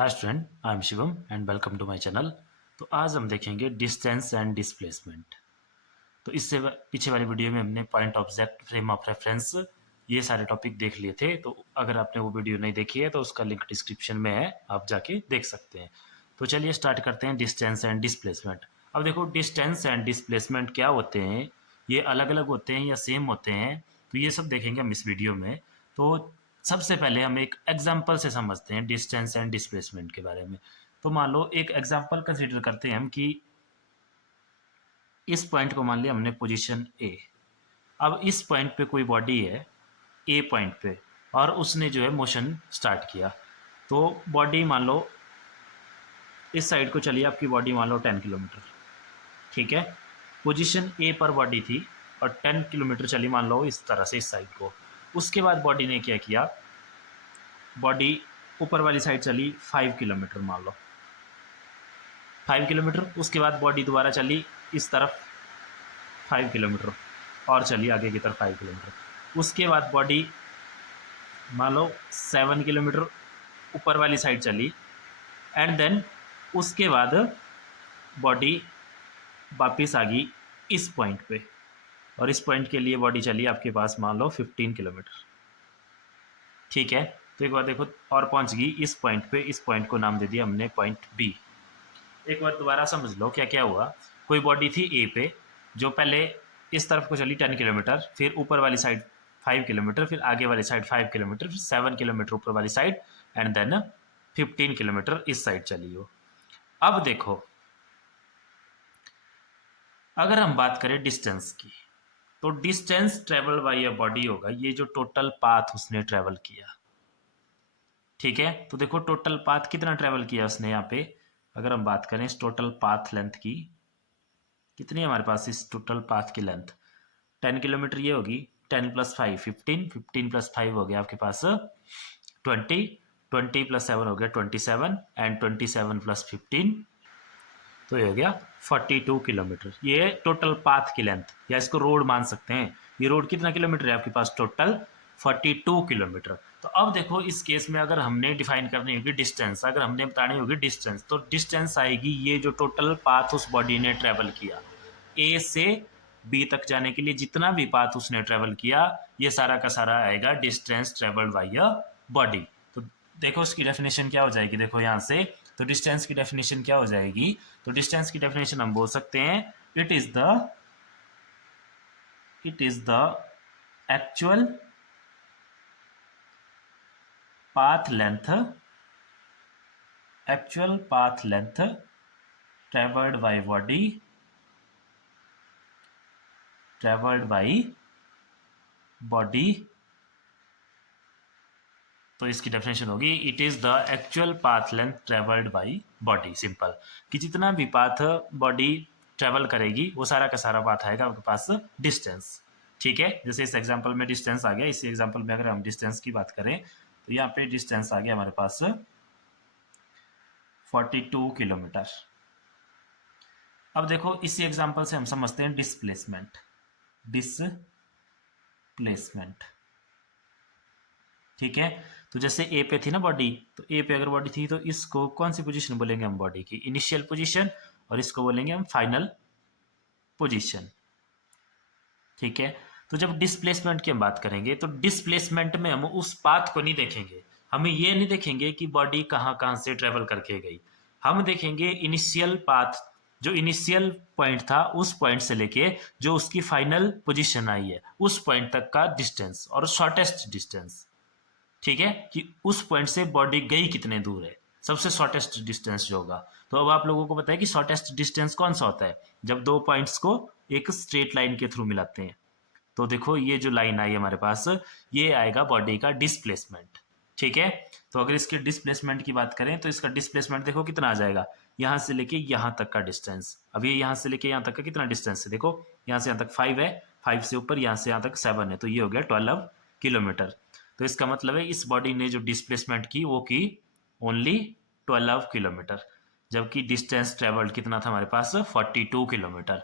Hi student, I am Shivam and welcome to my channel. तो आज हम देखेंगे डिस्टेंस एंड डिस्प्लेसमेंट। तो इससे पीछे वाली वीडियो में हमने point object, frame of reference, ये सारे टॉपिक देख लिए थे। तो अगर आपने वो वीडियो नहीं देखी है तो उसका लिंक डिस्क्रिप्शन में है, आप जाके देख सकते हैं। तो चलिए स्टार्ट करते हैं डिस्टेंस एंड डिस्प्लेसमेंट। अब देखो, डिस्टेंस एंड डिस्प्लेसमेंट क्या होते हैं, ये अलग अलग होते हैं या सेम होते हैं, तो ये सब देखेंगे हम इस वीडियो में। तो सबसे पहले हम एक एग्जाम्पल से समझते हैं डिस्टेंस एंड डिस्प्लेसमेंट के बारे में। तो मान लो एक एग्जाम्पल कंसीडर करते हैं हम कि इस पॉइंट को मान लिया हमने पोजीशन ए। अब इस पॉइंट पे कोई बॉडी है ए पॉइंट पे, और उसने जो है मोशन स्टार्ट किया। तो बॉडी मान लो इस साइड को चलिए, आपकी बॉडी मान लो 10 किलोमीटर, ठीक है। पोजीशन ए पर बॉडी थी और 10 किलोमीटर चली मान लो इस तरह से इस साइड को। उसके बाद बॉडी ने क्या किया, बॉडी ऊपर वाली साइड चली 5 किलोमीटर मान लो, 5 किलोमीटर। उसके बाद बॉडी दोबारा चली इस तरफ 5 किलोमीटर और चली आगे की तरफ 5 किलोमीटर। उसके बाद बॉडी मान लो 7 किलोमीटर ऊपर वाली साइड चली, एंड देन उसके बाद बॉडी वापस आ गई इस पॉइंट पे, और इस पॉइंट के लिए बॉडी चली आपके पास मान लो 15 किलोमीटर, ठीक है। तो एक बार देखो, और पहुंच गई इस पॉइंट पे, इस पॉइंट को नाम दे दिया हमने पॉइंट बी। एक बार दोबारा समझ लो क्या क्या हुआ। कोई बॉडी थी ए पे जो पहले इस तरफ को चली 10 किलोमीटर, फिर ऊपर वाली साइड 5 किलोमीटर, फिर आगे वाली साइड 5 किलोमीटर, फिर 7 किलोमीटर ऊपर वाली साइड, एंड देन 15 किलोमीटर इस साइड चली हो। अब देखो, अगर हम बात करें डिस्टेंस की, तो distance travel by a body होगा ये जो टोटल पाथ उसने ट्रेवल किया, ठीक है। तो देखो टोटल पाथ कितना ट्रेवल किया उसने यहाँ पे। अगर हम बात करें इस टोटल पाथ लेंथ की, कितनी है हमारे पास इस टोटल पाथ की लेंथ, 10 किलोमीटर ये होगी, 10 प्लस 5 15, 15 प्लस 5 हो गया आपके पास 20, 20 प्लस 7 हो गया 27, एंड 27 प्लस 15 तो ये हो गया 42 किलोमीटर। ये टोटल पाथ की लेंथ, या इसको रोड मान सकते हैं। ये रोड कितना किलोमीटर है आपके पास, टोटल 42 किलोमीटर। तो अब देखो इस केस में अगर हमने डिफाइन करनी होगी डिस्टेंस, अगर हमने बतानी होगी डिस्टेंस, तो डिस्टेंस आएगी ये जो टोटल पाथ उस बॉडी ने ट्रेवल किया, ए से बी तक जाने के लिए जितना भी पाथ उसने ट्रेवल किया, ये सारा का सारा आएगा distance travelled by a body. तो देखो इसकी डेफिनेशन क्या हो जाएगी, देखो यहाँ से। तो डिस्टेंस की डेफिनेशन क्या हो जाएगी, तो डिस्टेंस की डेफिनेशन हम बोल सकते हैं it is the actual path length travelled by body. तो इसकी डेफिनेशन होगी it is the actual path length travelled by body. Simple, कि जितना भी पाथ बॉडी ट्रेवल करेगी वो सारा का सारा पाथ आएगा आपके पास डिस्टेंस, ठीक है। जैसे इस एग्जांपल में डिस्टेंस आ गया, इस एग्जांपल में अगर हम डिस्टेंस की बात करें तो यहाँ पे डिस्टेंस आ गया हमारे पास 42 किलोमीटर। अब देखो इसी एग्जांपल से हम समझते हैं डिस्प्लेसमेंट। ठीक है। तो जैसे ए पे थी ना बॉडी, तो ए पे अगर बॉडी थी तो इसको कौन सी पोजीशन बोलेंगे हम बॉडी की, इनिशियल पोजीशन, और इसको बोलेंगे हम फाइनल पोजीशन, ठीक है। तो जब डिस्प्लेसमेंट की हम बात करेंगे तो डिस्प्लेसमेंट में हम उस पाथ को नहीं देखेंगे, हमें ये नहीं देखेंगे कि बॉडी कहाँ कहाँ से ट्रेवल करके गई। हम देखेंगे इनिशियल पाथ, जो इनिशियल पॉइंट था उस पॉइंट से लेके जो उसकी फाइनल पोजीशन आई है उस पॉइंट तक का डिस्टेंस, और शॉर्टेस्ट डिस्टेंस, ठीक है, कि उस पॉइंट से बॉडी गई कितने दूर है, सबसे शॉर्टेस्ट डिस्टेंस जो होगा। तो अब आप लोगों को पता है कि शॉर्टेस्ट डिस्टेंस कौन सा होता है, जब दो पॉइंट्स को एक स्ट्रेट लाइन के थ्रू मिलाते हैं। तो देखो ये जो लाइन आई हमारे पास, ये आएगा बॉडी का डिस्प्लेसमेंट, ठीक है। तो अगर इसके डिस्प्लेसमेंट की बात करें तो इसका डिस्प्लेसमेंट देखो कितना आ जाएगा, यहाँ से लेके यहाँ तक का डिस्टेंस। अब ये यहाँ से लेके यहाँ तक का कितना डिस्टेंस है, देखो यहाँ से यहाँ तक 5 है, 5 से ऊपर यहाँ से यहाँ तक 7 है, तो ये हो गया 12 किलोमीटर। तो इसका मतलब है इस बॉडी ने जो डिस्प्लेसमेंट की वो की ओनली 12 किलोमीटर, जबकि डिस्टेंस ट्रेवल्ड कितना था हमारे पास 42 किलोमीटर।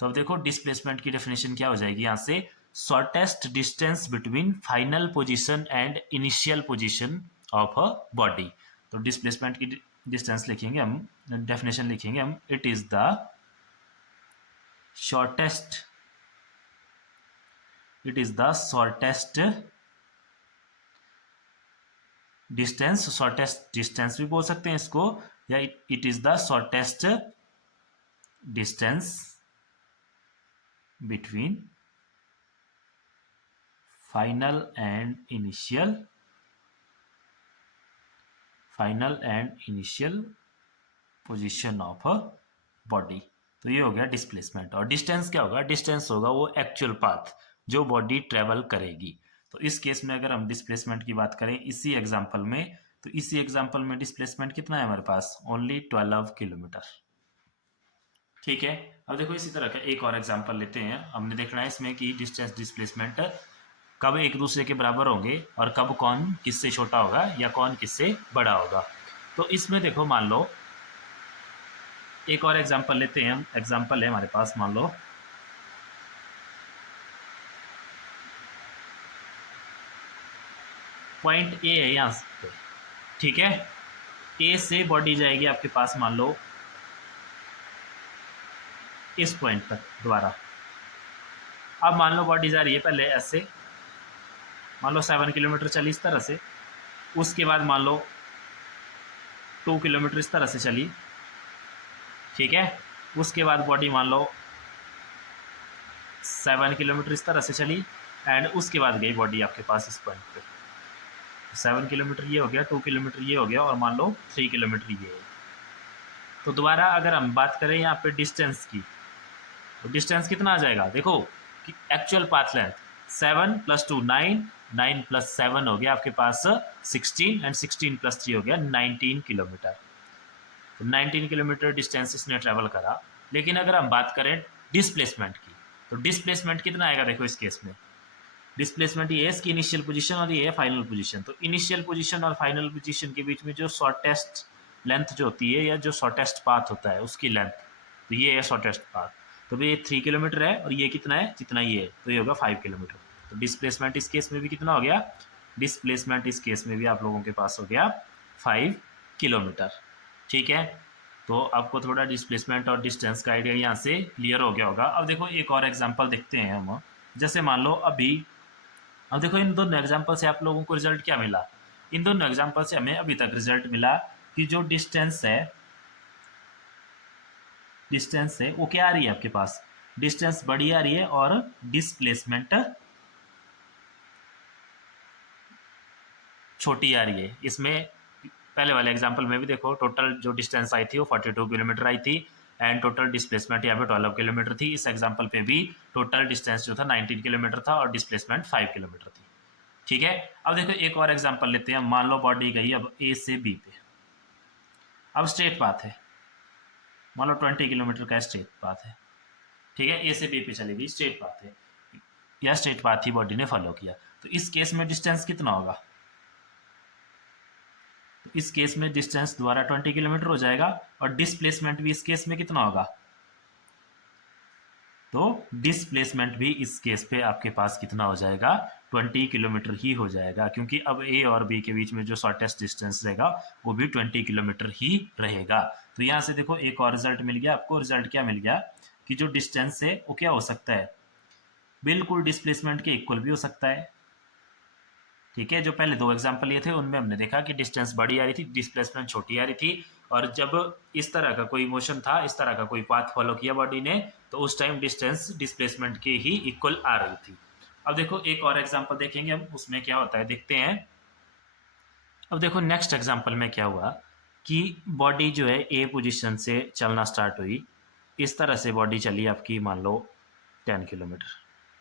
तो अब देखो डिस्प्लेसमेंट की डेफिनेशन क्या हो जाएगी यहाँ से, shortest distance between final position and initial position of a body. तो डिस्प्लेसमेंट की डिस्टेंस लिखेंगे हम, डेफिनेशन लिखेंगे हम, it is the shortest shortest distance भी बोल सकते हैं इसको, या it is the shortest distance between final and initial position of a body. तो ये हो गया डिस्प्लेसमेंट। और डिस्टेंस क्या होगा? डिस्टेंस होगा वो एक्चुअल पाथ जो बॉडी ट्रेवल करेगी। तो इस केस में अगर हम डिस्प्लेसमेंट की बात करें इसी एग्जांपल में, तो इसी एग्जांपल में डिस्प्लेसमेंट कितना है हमारे पास? Only 12 kilometre. ठीक है, अब देखो इसी तरह का एक और एग्जांपल लेते हैं। हमने देखना है इसमें कि डिस्टेंस डिस्प्लेसमेंट कब एक दूसरे के बराबर होंगे और कब कौन किससे छोटा होगा या कौन किससे बड़ा होगा। तो इसमें देखो मान लो एक और एग्जांपल लेते हैं हम। एग्जांपल है हमारे पास, मान लो पॉइंट ए है यहाँ से, ठीक है। ए से बॉडी जाएगी आपके पास मान लो इस पॉइंट तक दोबारा। अब मान लो बॉडी जा रही है पहले ऐसे, मान लो 7 किलोमीटर चली इस तरह से, उसके बाद मान लो 2 किलोमीटर इस तरह से चली, ठीक है। उसके बाद बॉडी मान लो 7 किलोमीटर इस तरह से चली एंड उसके बाद गई बॉडी आपके पास इस पॉइंट पे। 7 किलोमीटर ये हो गया, 2 किलोमीटर ये हो गया और मान लो 3 किलोमीटर ये है। तो दोबारा अगर हम बात करें यहाँ पे डिस्टेंस की, तो डिस्टेंस कितना आ जाएगा? देखो कि एक्चुअल पाथ लेंथ 7 + 2 9, 9 + 7 हो गया आपके पास 16 एंड 16 + 3 हो गया 19 किलोमीटर। तो 19 किलोमीटर डिस्टेंस इसने ट्रैवल करा। लेकिन अगर हम बात करें डिस्प्लेसमेंट की, तो डिस्प्लेसमेंट कितना आएगा? देखो इस केस में डिस्प्लेसमेंट ये है इसकी इनिशियल पोजीशन और ये है फाइनल पोजीशन। तो इनिशियल पोजीशन और फाइनल पोजीशन के बीच में जो शॉर्टेस्ट लेंथ जो होती है या जो शॉर्टेस्ट पाथ होता है उसकी लेंथ, तो ये है शॉर्टेस्ट पाथ। तो भाई ये 3 किलोमीटर है और ये कितना है? जितना ये है, तो ये होगा 5 किलोमीटर। तो डिस्प्लेसमेंट इस केस में भी कितना हो गया? डिस्प्लेसमेंट इस केस में भी आप लोगों के पास हो गया 5 किलोमीटर। ठीक है, तो आपको थोड़ा डिस्प्लेसमेंट और डिस्टेंस का आइडिया यहाँ से क्लियर हो गया होगा। अब देखो एक और एग्जांपल देखते हैं हम। जैसे मान लो अभी, अब देखो इन दोनों एग्जांपल से आप लोगों को रिजल्ट क्या मिला? इन दोनों एग्जांपल से हमें अभी तक रिजल्ट मिला कि जो डिस्टेंस है वो क्या आ रही है आपके पास? डिस्टेंस बड़ी आ रही है और डिस्प्लेसमेंट छोटी आ रही है। इसमें पहले वाले एग्जांपल में भी देखो टोटल जो डिस्टेंस आई थी वो 42 किलोमीटर आई थी एंड टोटल डिस्प्लेसमेंट यहाँ पे 12 किलोमीटर थी। इस एग्जांपल पे भी टोटल डिस्टेंस जो था 19 किलोमीटर था और डिस्प्लेसमेंट 5 किलोमीटर थी। ठीक है, अब देखो एक और एग्जांपल लेते हैं। मान लो बॉडी गई अब ए से बी पे, अब स्ट्रेट पाथ है, मान लो 20 किलोमीटर का स्ट्रेट पाथ है, ठीक है। ए से बी पे चली गई, स्ट्रेट पाथ है या स्ट्रेट पाथ ही बॉडी ने फॉलो किया। तो इस केस में डिस्टेंस कितना होगा? तो इस केस में डिस्टेंस दोबारा 20 किलोमीटर हो जाएगा और डिस्प्लेसमेंट भी इस केस में कितना होगा? तो डिस्प्लेसमेंट भी इस केस पे आपके पास कितना हो जाएगा? 20 किलोमीटर ही हो जाएगा, क्योंकि अब ए और बी के बीच में जो शॉर्टेस्ट डिस्टेंस रहेगा वो भी 20 किलोमीटर ही रहेगा। तो यहाँ से देखो एक और रिजल्ट मिल गया आपको। रिजल्ट क्या मिल गया कि जो डिस्टेंस है वो क्या हो सकता है? बिल्कुल डिस्प्लेसमेंट के इक्वल भी हो सकता है। ठीक है, जो पहले 2 एग्जाम्पल ये थे उनमें हमने देखा कि डिस्टेंस बड़ी आ रही थी, डिस्प्लेसमेंट छोटी आ रही थी, और जब इस तरह का कोई मोशन था, इस तरह का कोई पाथ फॉलो किया बॉडी ने, तो उस टाइम डिस्टेंस डिस्प्लेसमेंट के ही इक्वल आ रही थी। अब देखो एक और एग्जाम्पल देखेंगे हम, उसमें क्या होता है देखते हैं। अब देखो नेक्स्ट एग्जाम्पल में क्या हुआ कि बॉडी जो है ए पोजिशन से चलना स्टार्ट हुई। इस तरह से बॉडी चली आपकी मान लो 10 किलोमीटर,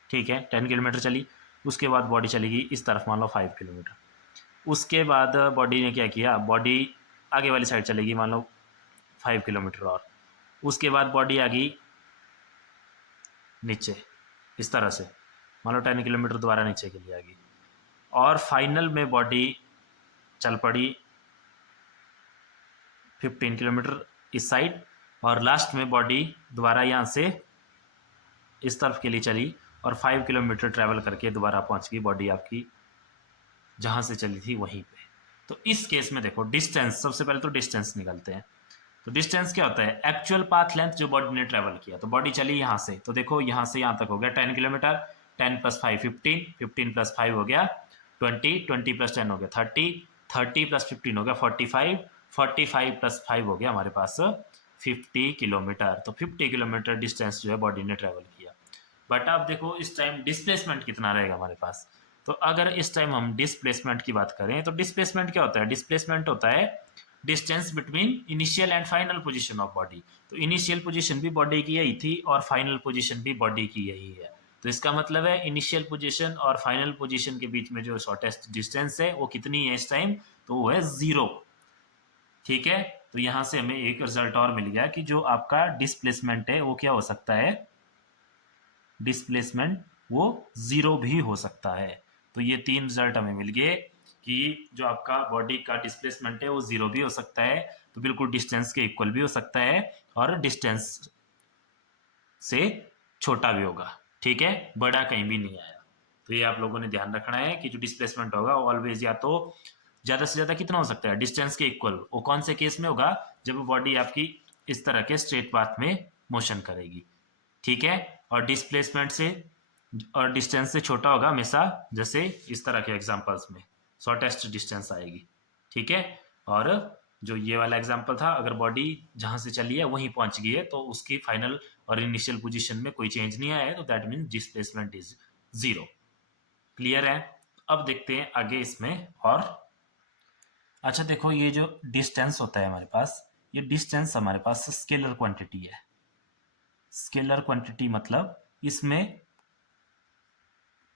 ठीक है, 10 किलोमीटर चली। उसके बाद बॉडी चलेगी इस तरफ मान लो 5 किलोमीटर। उसके बाद बॉडी ने क्या किया? बॉडी आगे वाली साइड चलेगी मान लो 5 किलोमीटर और उसके बाद बॉडी आ गई नीचे इस तरह से, मान लो 10 किलोमीटर दोबारा नीचे के लिए आ गई और फाइनल में बॉडी चल पड़ी 15 किलोमीटर इस साइड और लास्ट में बॉडी दोबारा यहाँ से इस तरफ के लिए चली और 5 किलोमीटर ट्रैवल करके दोबारा पहुँच गई बॉडी आपकी जहाँ से चली थी वहीं पे। तो इस केस में देखो डिस्टेंस, सबसे पहले तो डिस्टेंस निकालते हैं। तो डिस्टेंस क्या होता है? एक्चुअल पाथ लेंथ जो बॉडी ने ट्रेवल किया। तो बॉडी चली यहाँ से, तो देखो यहाँ से यहाँ तक हो गया 10 किलोमीटर, 10 + 5 15, 15 + 5 हो गया 20, 20 + 10 हो गया 30, 30 + 15 हो गया 45, 45 + 5 हो गया हमारे पास 50 किलोमीटर। तो 50 किलोमीटर डिस्टेंस जो है बॉडी ने ट्रेवल किया। बट अब देखो इस टाइम डिस्प्लेसमेंट कितना रहेगा हमारे पास। तो अगर इस टाइम हम डिस्प्लेसमेंट की बात करें तो डिस्प्लेसमेंट क्या होता है? डिस्प्लेसमेंट होता है distance between initial and final position of body. तो इनिशियल पोजीशन भी बॉडी की यही थी और फाइनल पोजीशन भी बॉडी की यही है। तो इसका मतलब है इनिशियल पोजीशन और फाइनल पोजीशन के बीच में जो शॉर्टेस्ट डिस्टेंस है वो कितनी है इस टाइम? तो वो है 0। ठीक है, तो यहां से हमें एक रिजल्ट और मिल गया कि जो आपका डिस्प्लेसमेंट है वो क्या हो सकता है? डिस्प्लेसमेंट वो 0 भी हो सकता है। तो ये 3 रिजल्ट हमें मिल गए कि जो आपका बॉडी का डिस्प्लेसमेंट है वो 0 भी हो सकता है, तो बिल्कुल डिस्टेंस के इक्वल भी हो सकता है, और डिस्टेंस से छोटा भी होगा। ठीक है, बड़ा कहीं भी नहीं आया। तो ये आप लोगों ने ध्यान रखना है कि जो डिस्प्लेसमेंट होगा ऑलवेज या तो ज़्यादा से ज़्यादा कितना हो सकता है? डिस्टेंस के इक्वल। वो कौन से केस में होगा? जब बॉडी आपकी इस तरह के स्ट्रेट पाथ में मोशन करेगी। ठीक है, और डिस्प्लेसमेंट से और डिस्टेंस से छोटा होगा हमेशा, जैसे इस तरह के एग्जांपल्स में शॉर्टेस्ट डिस्टेंस आएगी। ठीक है, और जो ये वाला एग्जांपल था, अगर बॉडी जहां से चली है वहीं पहुंच गई है तो उसकी फाइनल और इनिशियल पोजीशन में कोई चेंज नहीं आया है, तो that means displacement is 0। Clear है? अब देखते हैं आगे इसमें और। अच्छा देखो, ये जो डिस्टेंस होता है हमारे पास, ये डिस्टेंस हमारे पास स्केलर क्वांटिटी है। स्केलर क्वांटिटी मतलब इसमें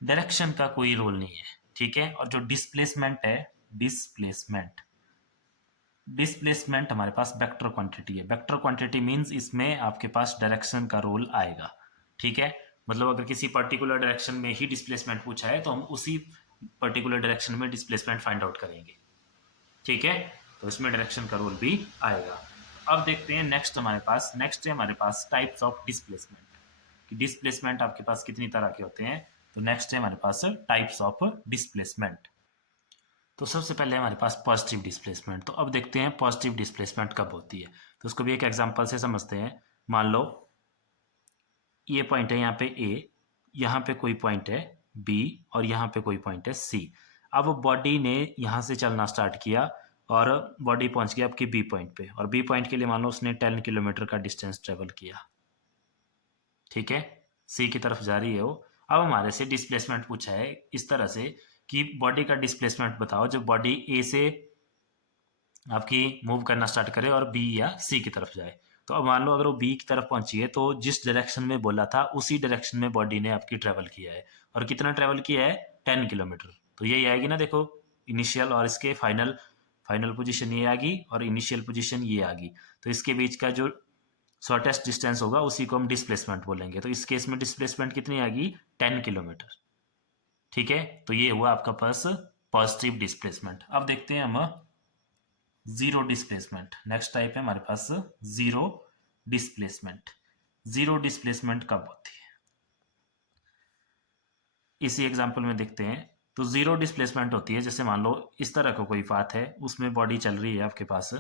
डायरेक्शन का कोई रोल नहीं है। ठीक है, और जो डिस्प्लेसमेंट है, डिस्प्लेसमेंट डिस्प्लेसमेंट हमारे पास वेक्टर क्वांटिटी है। वेक्टर क्वांटिटी मींस इसमें आपके पास डायरेक्शन का रोल आएगा। ठीक है, मतलब अगर किसी पर्टिकुलर डायरेक्शन में ही डिस्प्लेसमेंट पूछा है तो हम उसी पर्टिकुलर डायरेक्शन में डिस्प्लेसमेंट फाइंड आउट करेंगे। ठीक है, तो इसमें डायरेक्शन का रोल भी आएगा। अब देखते हैं नेक्स्ट है हमारे पास टाइप्स ऑफ डिस्प्लेसमेंट। कि डिस्प्लेसमेंट आपके पास कितनी तरह के होते हैं। तो नेक्स्ट है हमारे पास टाइप्स ऑफ डिस्प्लेसमेंट। तो सबसे पहले हमारे पास पॉजिटिव डिस्प्लेसमेंट। तो अब देखते हैं पॉजिटिव डिस्प्लेसमेंट कब होती है। तो उसको भी एक एग्जांपल से समझते हैं। मान लो ये पॉइंट है यहाँ पे ए, यहाँ पे कोई पॉइंट है बी, और यहाँ पे कोई पॉइंट है सी। अब बॉडी ने यहाँ से चलना स्टार्ट किया और बॉडी पहुंच गया आपकी बी पॉइंट पे, और बी पॉइंट के लिए मान लो उसने 10 किलोमीटर का डिस्टेंस ट्रेवल किया। ठीक है, सी की तरफ जा रही है वो। अब हमारे से डिस्प्लेसमेंट पूछा है इस तरह से कि बॉडी का डिस्प्लेसमेंट बताओ जब बॉडी ए से आपकी मूव करना स्टार्ट करे और बी या सी की तरफ जाए। तो अब मान लो अगर वो बी की तरफ पहुंची है तो जिस डायरेक्शन में बोला था उसी डायरेक्शन में बॉडी ने आपकी ट्रेवल किया है, और कितना ट्रेवल किया है? 10 किलोमीटर। तो यही आएगी ना, देखो इनिशियल और इसके फाइनल फाइनल पोजीशन ये आ गई और इनिशियल पोजीशन ये आ गई। तो इसके बीच का जो शॉर्टेस्ट डिस्टेंस होगा उसी को हम डिस्प्लेसमेंट बोलेंगे। तो इस केस में डिस्प्लेसमेंट कितनी आ गई? 10 किलोमीटर। ठीक है, तो ये हुआ आपका पास पॉजिटिव डिस्प्लेसमेंट। अब देखते हैं हम जीरो डिस्प्लेसमेंट। नेक्स्ट टाइप है हमारे पास जीरो डिस्प्लेसमेंट। जीरो डिस्प्लेसमेंट कब होती है इसी एग्जांपल में देखते हैं। तो जीरो डिस्प्लेसमेंट होती है जैसे मान लो इस तरह का कोई पाथ है, उसमें बॉडी चल रही है आपके पास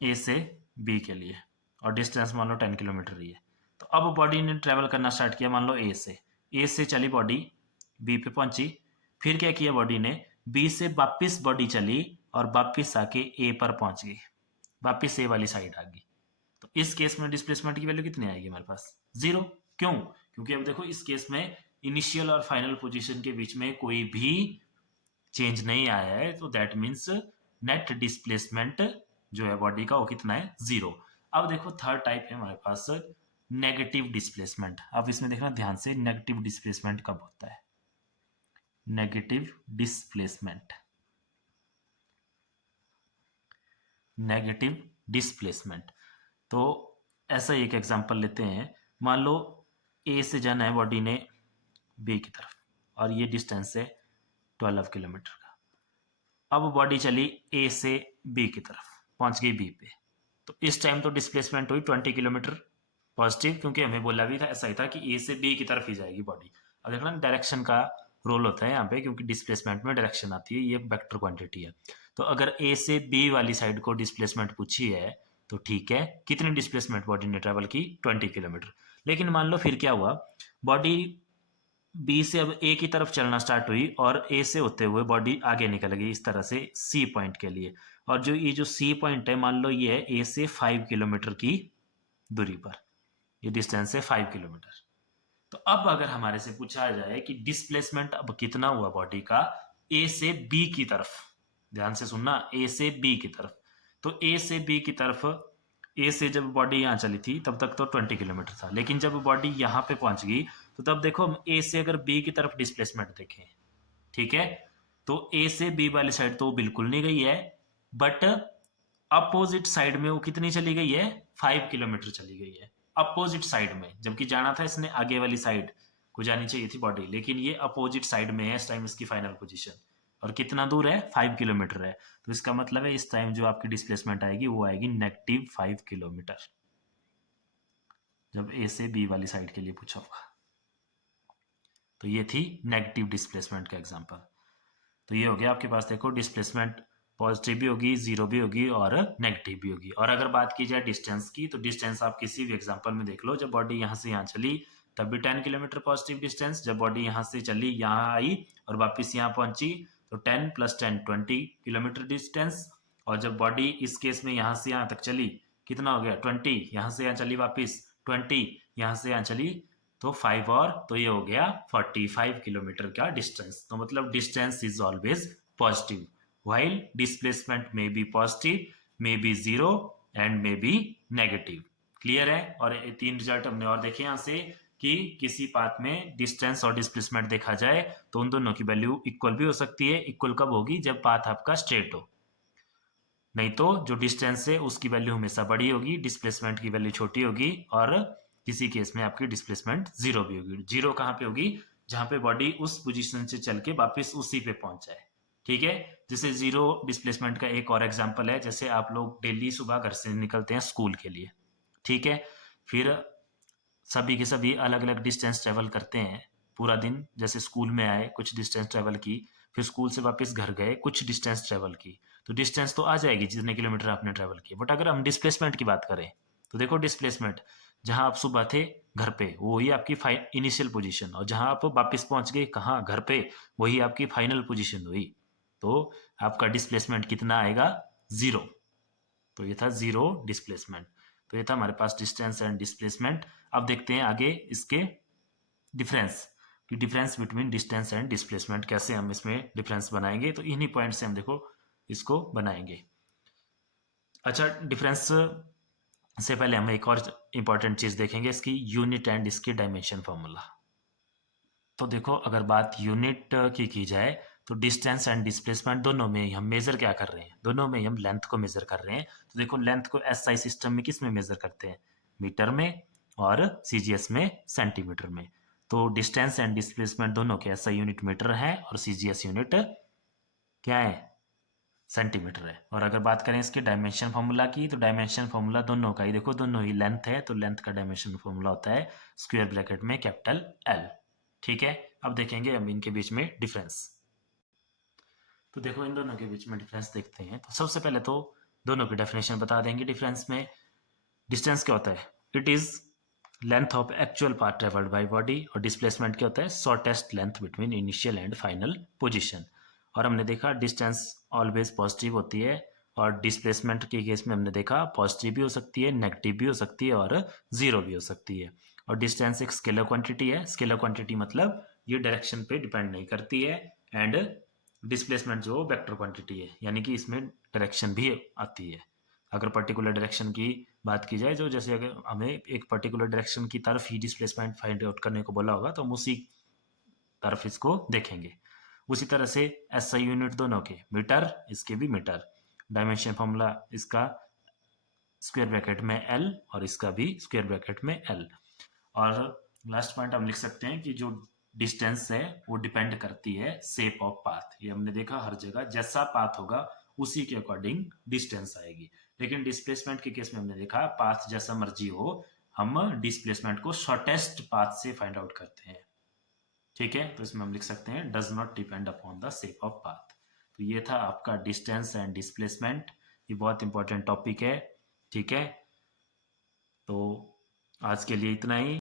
ए से बी के लिए, और डिस्टेंस मान लो 10 किलोमीटर ही है। तो अब बॉडी ने ट्रेवल करना स्टार्ट किया, मान लो ए से चली बॉडी बी पे पहुंची। फिर क्या किया बॉडी ने? बी से वापिस बॉडी चली और वापिस आके ए पर पहुंच गई, वापिस ए वाली साइड आ गई। तो इस केस में डिस्प्लेसमेंट की वैल्यू कितनी आएगी हमारे पास? 0। क्यों? क्योंकि अब देखो इस केस में इनिशियल और फाइनल पोजीशन के बीच में कोई भी चेंज नहीं आया है, तो दैट मीन्स नेट डिस्प्लेसमेंट जो है बॉडी का वो कितना है? 0। अब देखो थर्ड टाइप है हमारे पास नेगेटिव डिस्प्लेसमेंट। अब इसमें देखना ध्यान से, नेगेटिव डिस्प्लेसमेंट कब होता है? Negative displacement, negative displacement. तो ऐसा एक एग्जांपल लेते हैं। मान लो ए से जाना है बॉडी ने बी की तरफ, और ये डिस्टेंस है 12 किलोमीटर का। अब बॉडी चली ए से बी की तरफ, पहुंच गई बी पे। तो इस टाइम तो डिस्प्लेसमेंट हुई 20 किलोमीटर पॉजिटिव, क्योंकि हमें बोला भी था, ऐसा ही था कि ए से बी की तरफ ही जाएगी बॉडी। अब देखना डायरेक्शन का रोल होता है यहाँ पे, क्योंकि डिस्प्लेसमेंट में डायरेक्शन आती है, ये वेक्टर क्वांटिटी है। तो अगर ए से बी वाली साइड को डिस्प्लेसमेंट पूछी है तो ठीक है, कितनी डिस्प्लेसमेंट बॉडी ने ट्रेवल की, 20 किलोमीटर। लेकिन मान लो फिर क्या हुआ, बॉडी बी से अब ए की तरफ चलना स्टार्ट हुई और ए से होते हुए बॉडी आगे निकल गई इस तरह से सी पॉइंट के लिए, और जो ये जो सी पॉइंट है मान लो ये है ए से 5 किलोमीटर की दूरी पर, ये डिस्टेंस है 5 किलोमीटर। तो अब अगर हमारे से पूछा जाए कि डिस्प्लेसमेंट अब कितना हुआ बॉडी का ए से बी की तरफ, ध्यान से सुनना, ए से बी की तरफ, तो ए से बी की तरफ, ए से जब बॉडी यहाँ चली थी तब तक तो 20 किलोमीटर था, लेकिन जब बॉडी यहाँ पे पहुंच गई तो तब देखो हम ए से अगर बी की तरफ डिस्प्लेसमेंट देखें, ठीक है, तो ए से बी वाली साइड तो बिल्कुल नहीं गई है, बट अपोजिट साइड में वो कितनी चली गई है, 5 किलोमीटर चली गई है अपोजिट साइड में, जबकि जाना था इसने आगे वाली साइड को जानी चाहिए थी बॉडी, लेकिन ये अपोजिट साइड में है इस टाइम इसकी फाइनल पोजीशन, और कितना दूर है, 5 किलोमीटर है। तो इसका मतलब है इस टाइम जो आपकी डिस्प्लेसमेंट आएगी वो आएगी -5 किलोमीटर, जब ए से बी वाली साइड के लिए पूछा होगा। तो ये थी नेगेटिव डिस्प्लेसमेंट का एग्जांपल। तो ये हो गया आपके पास, देखो डिस्प्लेसमेंट पॉजिटिव भी होगी, जीरो भी होगी और नेगेटिव भी होगी। और अगर बात की जाए डिस्टेंस की, तो डिस्टेंस आप किसी भी एग्जांपल में देख लो, जब बॉडी यहाँ से यहाँ चली तब भी 10 किलोमीटर पॉजिटिव डिस्टेंस, जब बॉडी यहाँ से चली यहाँ आई और वापस यहाँ पहुंची तो 10 + 10 20 किलोमीटर डिस्टेंस, और जब बॉडी इस केस में यहाँ से यहाँ तक चली कितना हो गया 20, यहाँ से यहाँ चली वापिस 20, यहाँ से यहाँ चली तो 5 और, तो ये हो गया 45 किलोमीटर का डिस्टेंस। तो मतलब distance is always positive, while displacement may be positive, may be zero and may be negative। Clear है। और ये 3 रिजल्ट हमने और देखे यहाँ से कि किसी पाथ में डिस्टेंस और डिस्प्लेसमेंट देखा जाए तो उन दोनों की वैल्यू इक्वल भी हो सकती है। इक्वल कब होगी, जब पाथ आपका स्ट्रेट हो, नहीं तो जो डिस्टेंस है उसकी वैल्यू हमेशा बड़ी होगी, डिस्प्लेसमेंट की वैल्यू छोटी होगी, और किसी केस में आपकी डिस्प्लेसमेंट जीरो भी होगी। जीरो कहाँ पे होगी, जहां पे बॉडी उस पोजीशन से चल के वापस उसी पे पहुंच जाए, ठीक है। जैसे जीरो डिस्प्लेसमेंट का एक और एग्जांपल है, जैसे आप लोग डेली सुबह घर से निकलते हैं स्कूल के लिए, ठीक है, फिर सभी के सभी अलग अलग डिस्टेंस ट्रेवल करते हैं पूरा दिन, जैसे स्कूल में आए कुछ डिस्टेंस ट्रेवल की, फिर स्कूल से वापस घर गए कुछ डिस्टेंस ट्रेवल की, तो डिस्टेंस तो आ जाएगी जितने किलोमीटर आपने ट्रेवल किए। बट अगर हम डिस्प्लेसमेंट की बात करें तो देखो डिस्प्लेसमेंट, जहां आप सुबह थे घर पे वही आपकी इनिशियल पोजीशन, और जहां आप वापस पहुंच गए कहाँ, घर पे, वही आपकी फाइनल पोजीशन हुई। तो आपका डिस्प्लेसमेंट कितना आएगा, जीरो। तो ये था जीरो डिस्प्लेसमेंट। तो ये था हमारे पास डिस्टेंस एंड डिस्प्लेसमेंट। अब देखते हैं आगे इसके डिफरेंस, कि difference between distance and displacement कैसे हम इसमें डिफरेंस बनाएंगे। तो इन्हीं पॉइंट से हम देखो इसको बनाएंगे। अच्छा, डिफरेंस से पहले हम एक और इंपॉर्टेंट चीज देखेंगे, इसकी यूनिट एंड इसकी डायमेंशन फॉर्मूला। तो देखो अगर बात यूनिट की जाए तो डिस्टेंस एंड डिस्प्लेसमेंट दोनों में हम मेजर क्या कर रहे हैं, दोनों में हम लेंथ को मेजर कर रहे हैं। तो देखो लेंथ को एसआई सिस्टम में किस में मेजर करते हैं, मीटर में, और सीजीएस में सेंटीमीटर में। तो डिस्टेंस एंड डिस्प्लेसमेंट दोनों के एसआई यूनिट मीटर है और सीजीएस यूनिट क्या है, सेंटीमीटर है। और अगर बात करें इसके डायमेंशन फार्मूला की, तो डायमेंशन फार्मूला दोनों का ही देखो, दोनों ही लेंथ है, तो लेंथ का डायमेंशन फार्मूला होता है स्क्वायर ब्रैकेट में कैपिटल एल, ठीक है। अब देखेंगे हम इनके बीच में डिफरेंस। तो देखो इन दोनों के बीच में डिफरेंस देखते हैं। तो सबसे पहले तो दोनों की डेफिनेशन बता देंगे। डिफरेंस में डिस्टेंस क्या होता है, it is length of actual path travelled by body, और डिस्प्लेसमेंट क्या होता है, shortest length between initial and final position. और हमने देखा डिस्टेंस ऑलवेज पॉजिटिव होती है, और डिस्प्लेसमेंट के केस में हमने देखा पॉजिटिव भी हो सकती है, नेगेटिव भी हो सकती है, और जीरो भी हो सकती है। और डिस्टेंस एक स्केलर क्वांटिटी है। स्केलर क्वांटिटी मतलब ये डायरेक्शन पे डिपेंड नहीं करती है, एंड डिस्प्लेसमेंट जो वेक्टर क्वांटिटी है, यानी कि इसमें डायरेक्शन भी आती है। अगर पर्टिकुलर डायरेक्शन की बात की जाए, जो जैसे अगर हमें एक पर्टिकुलर डायरेक्शन की तरफ ही डिस्प्लेसमेंट फाइंड आउट करने को बोला होगा तो हम उसी तरफ इसको देखेंगे। उसी तरह से एसआई यूनिट दोनों के मीटर, इसके भी मीटर। डायमेंशन फॉर्मूला इसका स्क्वायर ब्रैकेट में एल और इसका भी स्क्वायर ब्रैकेट में एल। और लास्ट पॉइंट हम लिख सकते हैं कि जो डिस्टेंस है वो डिपेंड करती है शेप ऑफ पाथ। ये हमने देखा हर जगह जैसा पाथ होगा उसी के अकॉर्डिंग डिस्टेंस आएगी, लेकिन डिस्प्लेसमेंट के केस में हमने देखा पाथ जैसा मर्जी हो, हम डिस्प्लेसमेंट को शॉर्टेस्ट पाथ से फाइंड आउट करते हैं, ठीक है। तो इसमें हम लिख सकते हैं does not depend upon the shape of path. तो ये था आपका डिस्टेंस एंड डिस्प्लेसमेंट, ये बहुत इंपॉर्टेंट टॉपिक है। ठीक है, तो आज के लिए इतना ही।